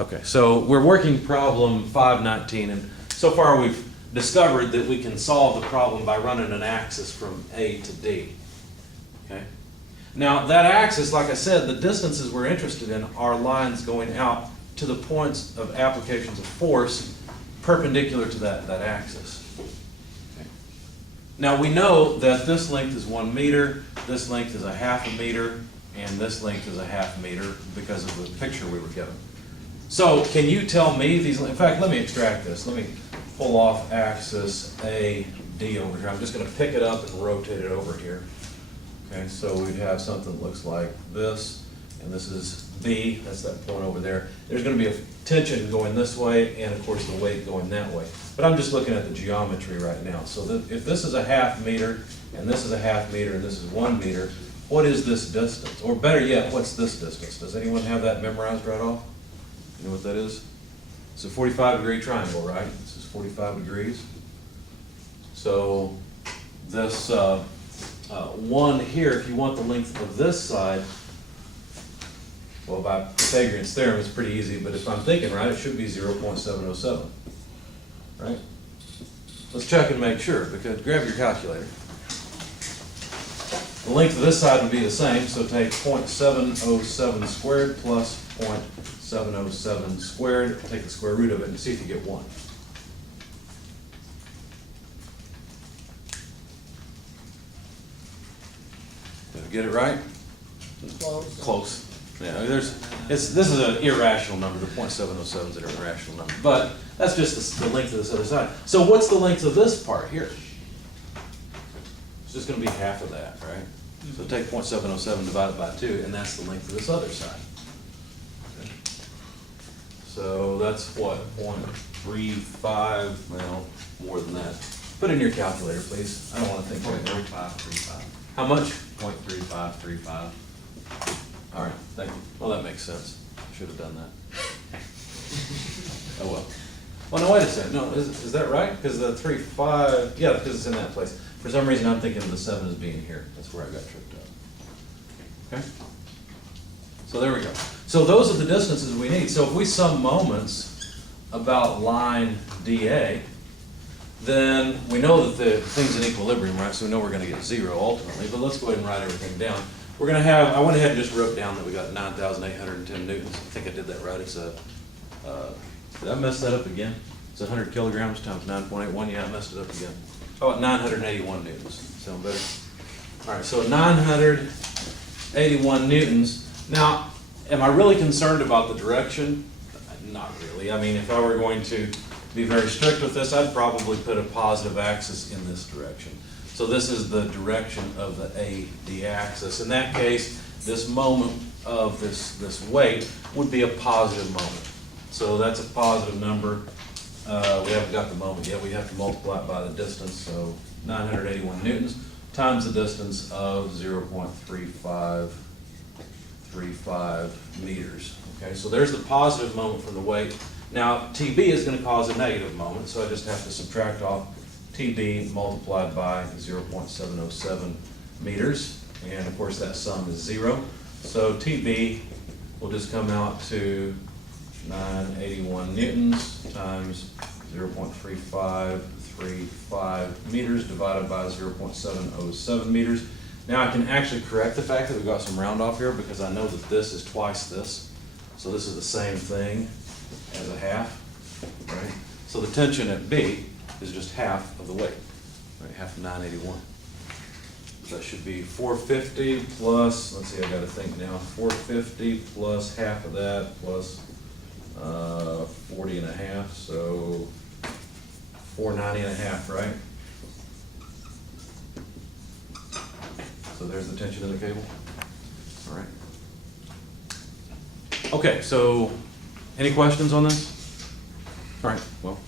Okay, so we're working problem 519, and so far we've discovered that we can solve the problem by running an axis from A to D. Okay? Now, that axis, like I said, the distances we're interested in are lines going out to the points of applications of force perpendicular to that axis. Okay. Now, we know that this length is 1 meter, this length is a half a meter, and this length is a half meter because of the picture we were given. So, can you tell me these, in fact, let me extract this. Let me pull off axis AD over here. I'm just going to pick it up and rotate it over here. Okay, so we'd have something that looks like this, and this is B, that's that point over there. There's going to be a tension going this way, and of course the weight going that way. But I'm just looking at the geometry right now. So that if this is a half meter, and this is a half meter, and this is 1 meter, what is this distance? Or better yet, what's this distance? Does anyone have that memorized right off? You know what that is? It's a 45-degree triangle, right? This is 45 degrees. So this one here, if you want the length of this side, well, by Pythagorean's theorem, it's pretty easy, but if I'm thinking right, it should be 0.707, right? Let's check and make sure, because grab your calculator. The length of this side would be the same, so take 0.707 squared plus 0.707 squared, take the square root of it and see if you get 1. Did I get it right? Close. Close. Yeah, this is an irrational number. The 0.707 is an irrational number, but that's just the length of this other side. So what's the length of this part here? It's just going to be half of that, right? So take 0.707 divided by 2, and that's the length of this other side. Okay. So that's what, 0.35, well, more than that. Put in your calculator, please. I don't want to think right now. 0.3535. How much? 0.3535. All right, thank you. Well, that makes sense. Should have done that. Oh, well. Well, no, wait a second. No, is that right? Because the 3.5, yeah, because it's in that place. For some reason, I'm thinking of the 7 as being here. That's where I got tripped up. Okay? So there we go. So those are the distances we need. So if we sum moments about line DA, then we know that the thing's in equilibrium, right? So we know we're going to get 0 ultimately. But let's go ahead and write everything down. We're going to have, I went ahead and just wrote down that we got 9,810 newtons. I think I did that right. It's a, did I mess that up again? It's 100 kilograms times 9.81. Yeah, I messed it up again. How about 981 newtons? Sound better? All right, so 981 newtons. Now, am I really concerned about the direction? Not really. I mean, if I were going to be very strict with this, I'd probably put a positive axis in this direction. So this is the direction of the AD axis. In that case, this moment of this weight would be a positive moment. So that's a positive number. We haven't got the moment yet. We have to multiply it by the distance. So 981 newtons times the distance of 0.3535 meters. Okay, so there's the positive moment from the weight. Now, TB is going to cause a negative moment, so I just have to subtract off TB multiplied by 0.707 meters. And of course, that sum is 0. So TB will just come out to 981 newtons times 0.3535 meters divided by 0.707 meters. Now I can actually correct the fact that we've got some round off here because I know that this is twice this. So this is the same thing as a half, right? So the tension at B is just half of the weight, right? Half of 981. So that should be 450 plus, let's see, I gotta think now, 450 plus half of that plus 40 and a half, so 490 and a half, right? So there's the tension in the cable. All right. Okay, so any questions on this? All right, well.